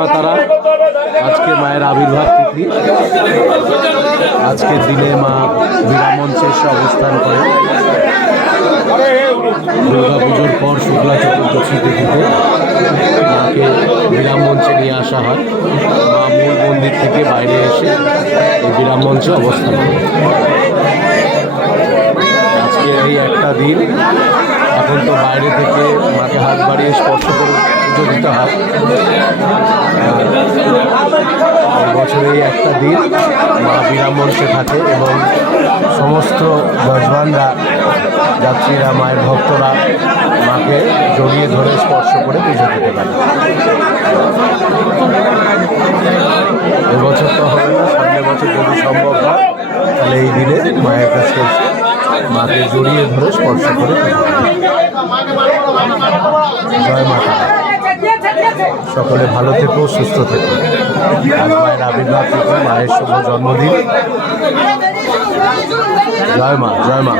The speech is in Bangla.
মা তারা, আজকে মায়ের আবির্ভাব তিথি। আজকের দিনে মা বিরামঞ্চে এসে অবস্থান করে। দুর্গা পুজোর পর শুক্লা চতুর্দশী তিথিতে মাকে বিরামঞ্চে নিয়ে আসা হয়। মা মূল মন্দির থেকে বাইরে এসে এই বিরামঞ্চে অবস্থান করে। আজকে এই একটা দিন, এখন তো বাইরে থেকে মাকে হাত বাড়িয়ে স্পর্শ করে পুজো দিতে হয়। বছরে এই একটা দিন মা বিরামঞ্চে থাকে এবং সমস্ত যজমানরা, যাত্রীরা, মায়ের ভক্তরা মাকে জড়িয়ে ধরে স্পর্শ করে পুজো দিতে পারে। এবছর তো হবে না, সামনের বছর যদি সম্ভব হয় তাহলে এই দিনে মায়ের কাছে মাকে জড়িয়ে ধরে স্পর্শ করে জয় মাতা। সকলে ভালো থেকো, সুস্থ থেকো। আজ মায়ের আবির্ভাব থেকে মায়ের শুভ জন্মদিন। জয় মা, জয় মা।